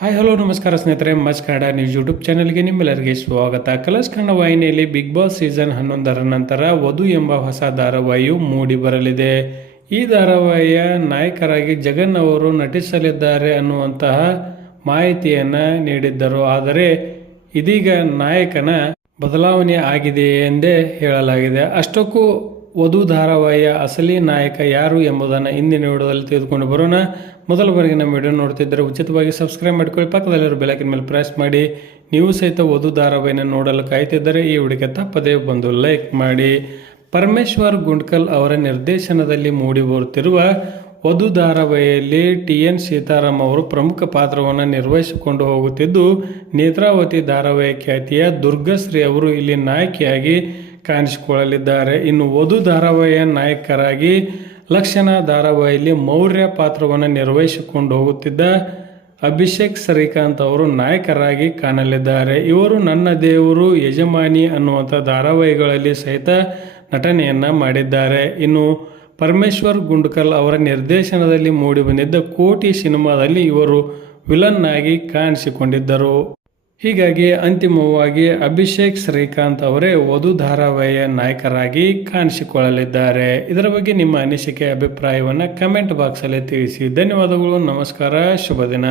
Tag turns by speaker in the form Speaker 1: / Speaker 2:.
Speaker 1: Hi hello ನಮಸ್ಕಾರ ಸ್ನೇಹಿತರೆ much Kannada news YouTube ಚಾನಲ್ಗೆ ನಿಮ್ಮೆಲ್ಲರಿಗೆ ಸ್ವಾಗತ. ಕಲರ್ಸ್ ಕನ್ನಡ ವಾಹಿನಿಯಲ್ಲಿ ಬಿಗ್ ಬಾಸ್ ಸೀಸನ್ ಹನ್ನೊಂದರ ನಂತರ ವಧು ಎಂಬ ಹೊಸ ಧಾರಾವಾಹಿಯು ಮೂಡಿ ಬರಲಿದೆ. ಈ ಧಾರಾವಾಹಿಯ ನಾಯಕರಾಗಿ ಜಗನ್ ಅವರು ನಟಿಸಲಿದ್ದಾರೆ ಅನ್ನುವಂತಹ ಮಾಹಿತಿಯನ್ನು ನೀಡಿದ್ದರು. ಆದರೆ ಇದೀಗ ನಾಯಕನ ಬದಲಾವಣೆ ಆಗಿದೆ ಎಂದೇ ಹೇಳಲಾಗಿದೆ. ಅಷ್ಟಕ್ಕೂ ವಧು ಧಾರಾವಾಹಿಯ ಅಸಲಿ ನಾಯಕ ಯಾರು ಎಂಬುದನ್ನು ಇಂದಿನ ವಿಡಿಯೋದಲ್ಲಿ ತೆಗೆದುಕೊಂಡು ಬರೋಣ. ಮೊದಲ ಬಾರಿಗೆ ನಮ್ಮ ವಿಡಿಯೋ ನೋಡ್ತಿದ್ದರೆ ಉಚಿತವಾಗಿ ಸಬ್ಸ್ಕ್ರೈಬ್ ಮಾಡ್ಕೊಳ್ಳಿ. ಪಕ್ಕದಲ್ಲಿರೋ ಬೆಳಕಿನ ಮೇಲೆ ಪ್ರೆಸ್ ಮಾಡಿ. ನೀವು ಸಹಿತ ವಧು ಧಾರಾವಾಹಿನ ನೋಡಲು ಕಾಯ್ತಿದ್ದರೆ ಈ ವಿಡಿಯೋಗೆ ತಪ್ಪದೇ ಬಂದು ಲೈಕ್ ಮಾಡಿ. ಪರಮೇಶ್ವರ್ ಗುಂಡ್ಕಲ್ ಅವರ ನಿರ್ದೇಶನದಲ್ಲಿ ಮೂಡಿ ಬರುತ್ತಿರುವ ವಧು ಧಾರಾವಾಹಿಯಲ್ಲಿ ಟಿ ಎನ್ ಸೀತಾರಾಮ್ ಅವರು ಪ್ರಮುಖ ಪಾತ್ರವನ್ನು ನಿರ್ವಹಿಸಿಕೊಂಡು ಹೋಗುತ್ತಿದ್ದು, ನೇತ್ರಾವತಿ ಧಾರಾವಾಹಿ ಖ್ಯಾತಿಯ ದುರ್ಗಶ್ರೀ ಅವರು ಇಲ್ಲಿ ನಾಯಕಿಯಾಗಿ ಕಾಣಿಸಿಕೊಳ್ಳಲಿದ್ದಾರೆ. ಇನ್ನು ವಧು ಧಾರಾವಾಹಿಯ ನಾಯಕರಾಗಿ ಲಕ್ಷಣ ಧಾರಾವಾಹಿಯಲ್ಲಿ ಮೌರ್ಯ ಪಾತ್ರವನ್ನು ನಿರ್ವಹಿಸಿಕೊಂಡು ಹೋಗುತ್ತಿದ್ದ ಅಭಿಷೇಕ್ ಸರಿಕಾಂತ್ ಅವರು ನಾಯಕರಾಗಿ ಕಾಣಲಿದ್ದಾರೆ. ಇವರು ನನ್ನ ದೇವರು, ಯಜಮಾನಿ ಅನ್ನುವಂಥ ಧಾರಾವಾಹಿಗಳಲ್ಲಿ ಸಹಿತ ನಟನೆಯನ್ನು ಮಾಡಿದ್ದಾರೆ. ಇನ್ನು ಪರಮೇಶ್ವರ್ ಗುಂಡ್ಕಲ್ ಅವರ ನಿರ್ದೇಶನದಲ್ಲಿ ಮೂಡಿಬಂದಿದ್ದ ಕೋಟಿ ಸಿನಿಮಾದಲ್ಲಿ ಇವರು ವಿಲನ್ ಆಗಿ ಕಾಣಿಸಿಕೊಂಡಿದ್ದರು. ಹೀಗಾಗಿ ಅಂತಿಮವಾಗಿ ಅಭಿಷೇಕ್ ಶ್ರೀಕಾಂತ್ ಅವರೇ ವಧು ಧಾರಾವಾಹಿಯ ನಾಯಕರಾಗಿ ಕಾಣಿಸಿಕೊಳ್ಳಲಿದ್ದಾರೆ. ಇದರ ಬಗ್ಗೆ ನಿಮ್ಮ ಅನಿಸಿಕೆ, ಅಭಿಪ್ರಾಯವನ್ನು ಕಮೆಂಟ್ ಬಾಕ್ಸಲ್ಲಿ ತಿಳಿಸಿ. ಧನ್ಯವಾದಗಳು, ನಮಸ್ಕಾರ, ಶುಭ ದಿನ.